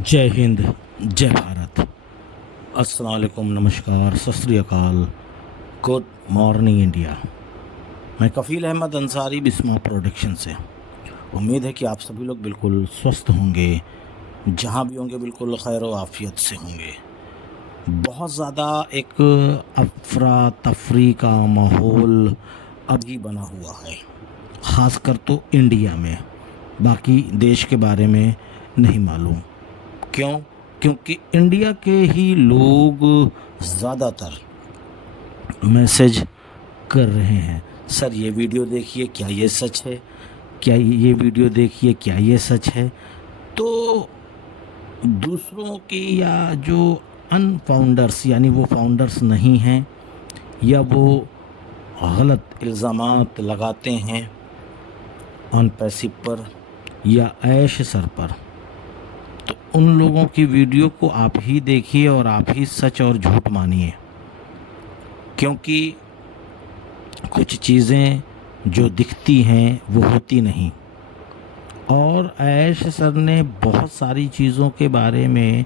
जय हिंद, जय भारत। अस्सलाम वालेकुम, नमस्कार, सत श्री अकाल, गुड मॉर्निंग इंडिया। मैं कफ़ील अहमद अंसारी, बिस्मा प्रोडक्शन से। उम्मीद है कि आप सभी लोग बिल्कुल स्वस्थ होंगे, जहाँ भी होंगे बिल्कुल खैर व आफियत से होंगे। बहुत ज़्यादा एक अफरा तफरी का माहौल अभी बना हुआ है, ख़ासकर तो इंडिया में। बाकी देश के बारे में नहीं मालूम। क्यों? क्योंकि इंडिया के ही लोग ज़्यादातर मैसेज कर रहे हैं, सर ये वीडियो देखिए, क्या ये सच है? क्या ये वीडियो देखिए, क्या ये सच है? तो दूसरों की, या जो अनफाउंडर्स यानी वो फाउंडर्स नहीं हैं, या वो गलत इल्ज़ामात लगाते हैं ऑन पैसिव पर या ऐश सर पर, तो उन लोगों की वीडियो को आप ही देखिए और आप ही सच और झूठ मानिए। क्योंकि कुछ चीज़ें जो दिखती हैं वो होती नहीं। और ऐश सर ने बहुत सारी चीज़ों के बारे में,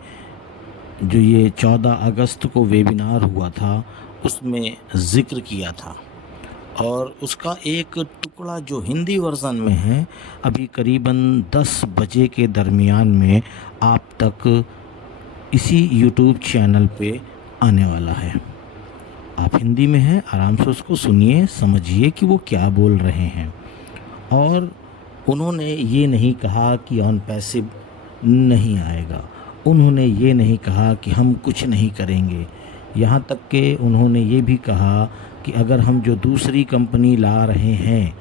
जो ये 14 अगस्त को वेबिनार हुआ था उसमें ज़िक्र किया था, और उसका एक टुकड़ा जो हिंदी वर्ज़न में है अभी करीबन 10 बजे के दरमियान में आप तक इसी यूट्यूब चैनल पे आने वाला है। आप हिंदी में हैं, आराम से उसको सुनिए, समझिए कि वो क्या बोल रहे हैं। और उन्होंने ये नहीं कहा कि ऑन पैसिव नहीं आएगा, उन्होंने ये नहीं कहा कि हम कुछ नहीं करेंगे। यहाँ तक कि उन्होंने ये भी कहा कि अगर हम जो दूसरी कंपनी ला रहे हैं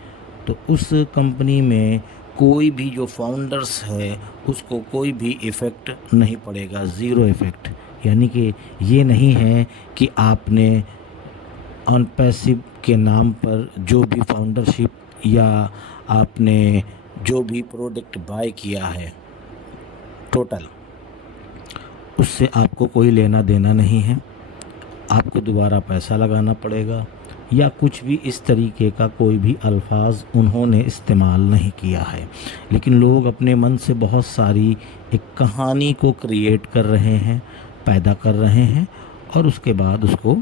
तो उस कंपनी में कोई भी जो फाउंडर्स है उसको कोई भी इफ़ेक्ट नहीं पड़ेगा, ज़ीरो इफ़ेक्ट। यानी कि ये नहीं है कि आपने ऑन पैसिव के नाम पर जो भी फाउंडरशिप या आपने जो भी प्रोडक्ट बाय किया है टोटल, उससे आपको कोई लेना देना नहीं है। आपको दोबारा पैसा लगाना पड़ेगा, या कुछ भी इस तरीके का कोई भी अल्फाज उन्होंने इस्तेमाल नहीं किया है। लेकिन लोग अपने मन से बहुत सारी एक कहानी को क्रिएट कर रहे हैं, पैदा कर रहे हैं, और उसके बाद उसको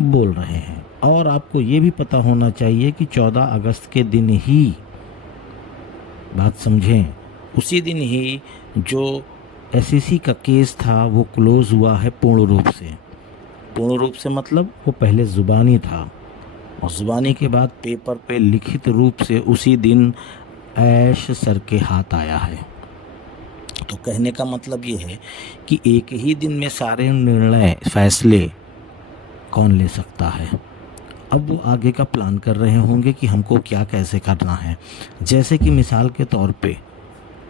बोल रहे हैं। और आपको ये भी पता होना चाहिए कि 14 अगस्त के दिन ही, बात समझें, उसी दिन ही जो एसईसी का केस था वो क्लोज़ हुआ है पूर्ण रूप से। पूर्ण रूप से मतलब वो पहले ज़ुबानी था, और ज़ुबानी के बाद पेपर पे लिखित रूप से उसी दिन ऐश सर के हाथ आया है। तो कहने का मतलब ये है कि एक ही दिन में सारे निर्णय, फैसले कौन ले सकता है। अब वो आगे का प्लान कर रहे होंगे कि हमको क्या कैसे करना है। जैसे कि मिसाल के तौर पे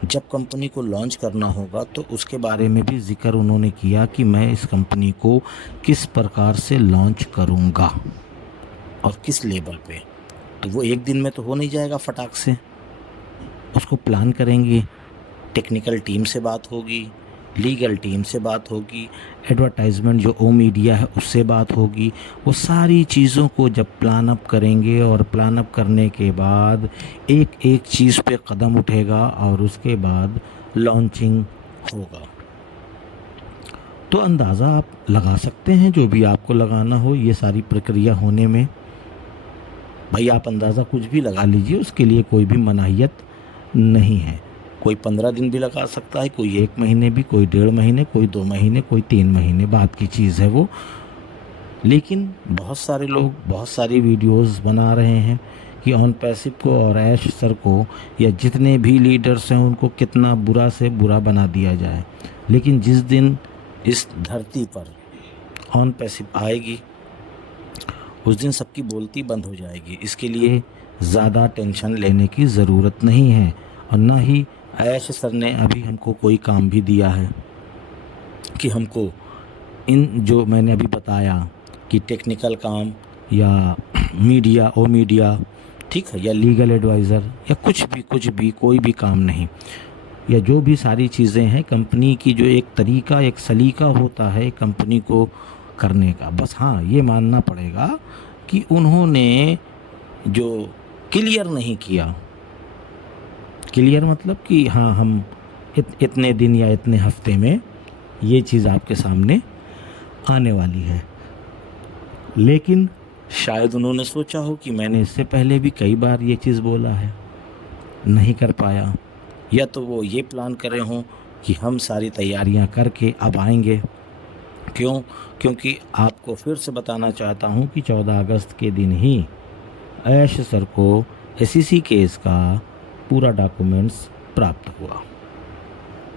जब कंपनी को लॉन्च करना होगा तो उसके बारे में भी ज़िक्र उन्होंने किया कि मैं इस कंपनी को किस प्रकार से लॉन्च करूँगा और किस लेवल पे। तो वो एक दिन में तो हो नहीं जाएगा फटाक से, उसको प्लान करेंगे। टेक्निकल टीम से बात होगी, लीगल टीम से बात होगी, एडवर्टाइजमेंट जो ओ मीडिया है उससे बात होगी। वो सारी चीज़ों को जब प्लान अप करेंगे, और प्लान अप करने के बाद एक एक चीज़ पे कदम उठेगा और उसके बाद लॉन्चिंग होगा। तो अंदाज़ा आप लगा सकते हैं, जो भी आपको लगाना हो ये सारी प्रक्रिया होने में। भाई आप अंदाज़ा कुछ भी लगा लीजिए, उसके लिए कोई भी मनाहियत नहीं है। कोई 15 दिन भी लगा सकता है, कोई 1 महीने भी, कोई 1.5 महीने, कोई 2 महीने, कोई 3 महीने, बात की चीज़ है वो। लेकिन बहुत सारे लोग बहुत सारी वीडियोस बना रहे हैं कि ऑन पैसिव को और ऐश सर को, या जितने भी लीडर्स हैं उनको कितना बुरा से बुरा बना दिया जाए। लेकिन जिस दिन इस धरती पर ऑन पैसिव आएगी उस दिन सबकी बोलती बंद हो जाएगी। इसके लिए ज़्यादा टेंशन लेने की ज़रूरत नहीं है। और ना ही ऐश सर ने अभी हमको कोई काम भी दिया है कि हमको इन जो मैंने अभी बताया कि टेक्निकल काम, या मीडिया, ओ मीडिया, ठीक है, या लीगल एडवाइज़र, या कुछ भी कोई भी काम नहीं। या जो भी सारी चीज़ें हैं कंपनी की, जो एक तरीका, एक सलीका होता है कंपनी को करने का, बस हाँ ये मानना पड़ेगा कि उन्होंने जो क्लियर नहीं किया। क्लियर मतलब कि हाँ हम इतने दिन या इतने हफ्ते में ये चीज़ आपके सामने आने वाली है। लेकिन शायद उन्होंने सोचा हो कि मैंने इससे पहले भी कई बार ये चीज़ बोला है, नहीं कर पाया, या तो वो ये प्लान करे हों कि हम सारी तैयारियां करके अब आएंगे। क्यों? क्योंकि आपको फिर से बताना चाहता हूं कि 14 अगस्त के दिन ही ऐश सर को एसईसी केस का पूरा डॉक्यूमेंट्स प्राप्त हुआ।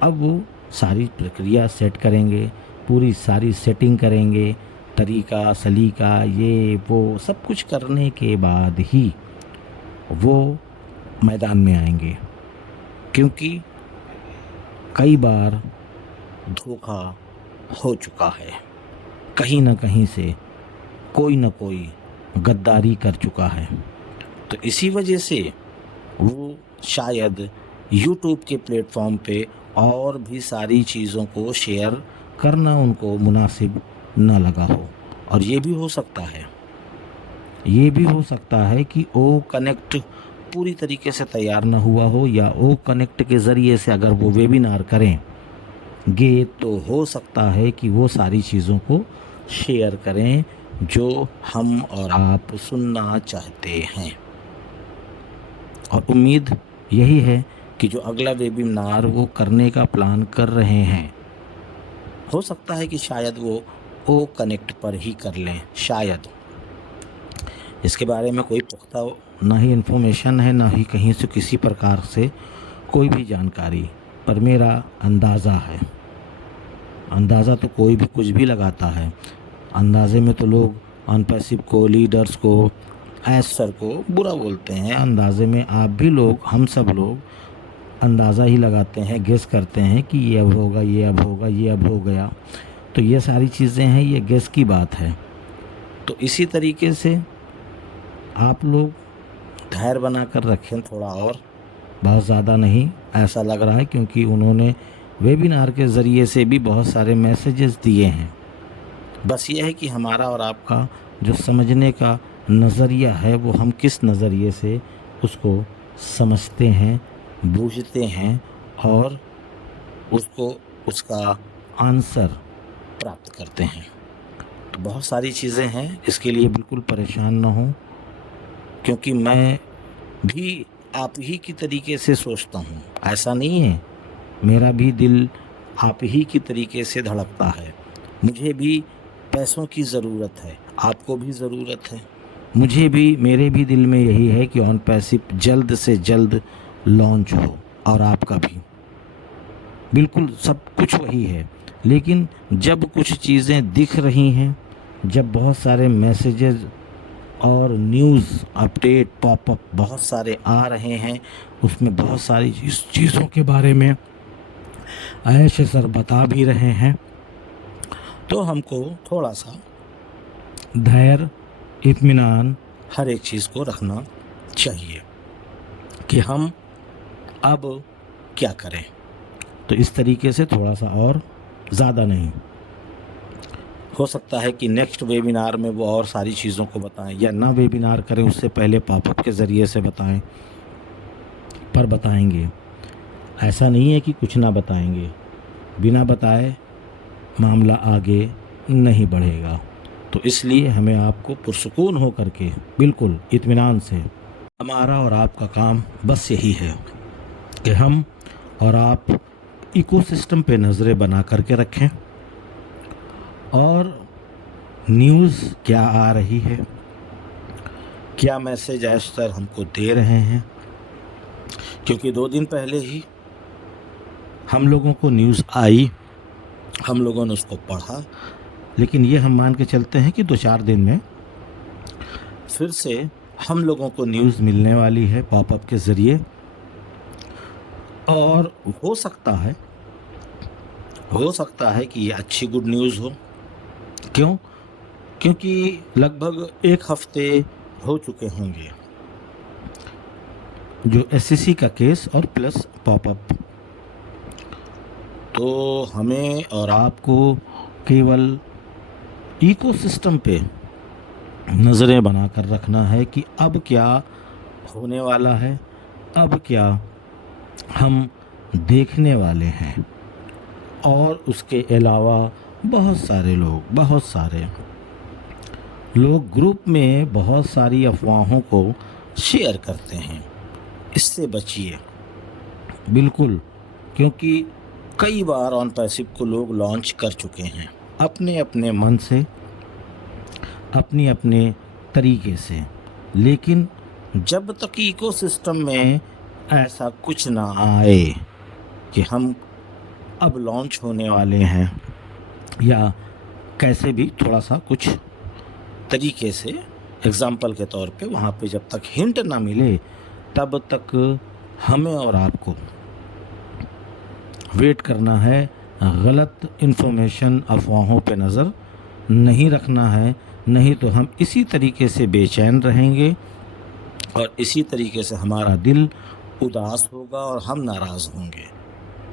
अब वो सारी प्रक्रिया सेट करेंगे, पूरी सारी सेटिंग करेंगे, तरीका सलीका ये वो सब कुछ करने के बाद ही वो मैदान में आएंगे। क्योंकि कई बार धोखा हो चुका है, कहीं ना कहीं से कोई ना कोई गद्दारी कर चुका है। तो इसी वजह से वो शायद यूट्यूब के प्लेटफॉर्म पे और भी सारी चीज़ों को शेयर करना उनको मुनासिब न लगा हो। और ये भी हो सकता है कि ओ कनेक्ट पूरी तरीके से तैयार ना हुआ हो, या ओ कनेक्ट के ज़रिए से अगर वो वेबिनार करेंगे तो हो सकता है कि वो सारी चीज़ों को शेयर करें जो हम और आप सुनना चाहते हैं। और उम्मीद यही है कि जो अगला वेबिनार वो करने का प्लान कर रहे हैं, हो सकता है कि शायद वो ओ कनेक्ट पर ही कर लें। शायद इसके बारे में कोई पुख्ता ना ही इन्फॉर्मेशन है, ना ही कहीं से किसी प्रकार से कोई भी जानकारी, पर मेरा अंदाज़ा है। अंदाज़ा तो कोई भी कुछ भी लगाता है। अंदाजे में तो लोग अनपैसिव को, लीडर्स को, ऐश सर को बुरा बोलते हैं। अंदाजे में आप भी लोग, हम सब लोग अंदाज़ा ही लगाते हैं, गेस करते हैं कि ये अब होगा, ये अब होगा, ये अब हो गया। तो ये सारी चीज़ें हैं, ये गेस की बात है। तो इसी तरीके से आप लोग धैर्य बना कर रखें थोड़ा, और बहुत ज़्यादा नहीं ऐसा लग रहा है, क्योंकि उन्होंने वेबिनार के ज़रिए से भी बहुत सारे मैसेजेस दिए हैं। बस ये है कि हमारा और आपका जो समझने का नज़रिया है वो हम किस नज़रिए से उसको समझते हैं, बूझते हैं और उसको उसका आंसर प्राप्त करते हैं। तो बहुत सारी चीज़ें हैं, इसके लिए बिल्कुल परेशान ना हो, क्योंकि मैं भी आप ही की तरीके से सोचता हूँ। ऐसा नहीं है, मेरा भी दिल आप ही की तरीके से धड़कता है। मुझे भी पैसों की ज़रूरत है, आपको भी ज़रूरत है, मुझे भी, मेरे भी दिल में यही है कि ऑन पैसिव जल्द से जल्द लॉन्च हो, और आपका भी बिल्कुल सब कुछ वही है। लेकिन जब कुछ चीज़ें दिख रही हैं, जब बहुत सारे मैसेजेस और न्यूज़ अपडेट पॉपअप बहुत सारे आ रहे हैं, उसमें बहुत सारी चीज़ों के बारे में ऐश सर बता भी रहे हैं, तो हमको थोड़ा सा धैर्य, इत्मीनान हर एक चीज़ को रखना चाहिए कि हम अब क्या करें। तो इस तरीके से थोड़ा सा, और ज़्यादा नहीं, हो सकता है कि नेक्स्ट वेबिनार में वो और सारी चीज़ों को बताएं, या ना वेबिनार करें उससे पहले पॉपअप के ज़रिए से बताएं, पर बताएंगे। ऐसा नहीं है कि कुछ ना बताएंगे, बिना बताए मामला आगे नहीं बढ़ेगा। तो इसलिए हमें आपको पुरसुकून हो करके, बिल्कुल इत्मीनान से, हमारा और आपका काम बस यही है कि हम और आप इकोसिस्टम पे नज़रें बना करके रखें, और न्यूज़ क्या आ रही है, क्या मैसेज ऐश सर हमको दे रहे हैं। क्योंकि 2 दिन पहले ही हम लोगों को न्यूज़ आई, हम लोगों ने उसको पढ़ा, लेकिन ये हम मान के चलते हैं कि 2-4 दिन में फिर से हम लोगों को न्यूज़ मिलने वाली है पॉपअप के ज़रिए। और हो सकता है कि ये अच्छी गुड न्यूज़ हो। क्यों? क्योंकि लगभग 1 हफ्ते हो चुके होंगे जो एसईसी का केस और प्लस पॉपअप। तो हमें और आपको केवल इकोसिस्टम पे नज़रें बना कर रखना है कि अब क्या होने वाला है, अब क्या हम देखने वाले हैं। और उसके अलावा बहुत सारे लोग ग्रुप में बहुत सारी अफवाहों को शेयर करते हैं। इससे बचिए बिल्कुल, क्योंकि कई बार ऑन पैसिव को लोग लॉन्च कर चुके हैं अपने अपने मन से, अपने अपने तरीके से। लेकिन जब तक इकोसिस्टम में ऐसा कुछ ना आए कि हम अब लॉन्च होने वाले हैं, या कैसे भी थोड़ा सा कुछ तरीके से एग्ज़ाम्पल के तौर पे वहाँ पे जब तक हिंट ना मिले, तब तक हमें और आपको वेट करना है। गलत इन्फॉर्मेशन, अफवाहों पे नज़र नहीं रखना है, नहीं तो हम इसी तरीके से बेचैन रहेंगे और इसी तरीके से हमारा दिल उदास होगा और हम नाराज़ होंगे।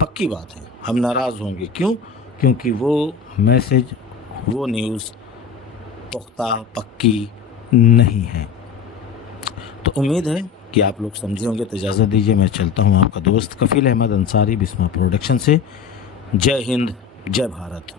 पक्की बात है, हम नाराज़ होंगे। क्यों? क्योंकि वो मैसेज, वो न्यूज़ पुख्ता, पक्की नहीं है। तो उम्मीद है कि आप लोग समझे होंगे। तो इजाज़त दीजिए, मैं चलता हूँ। आपका दोस्त कफ़ील अहमद अंसारी, बिस्मा प्रोडक्शन से। जय हिंद, जय भारत।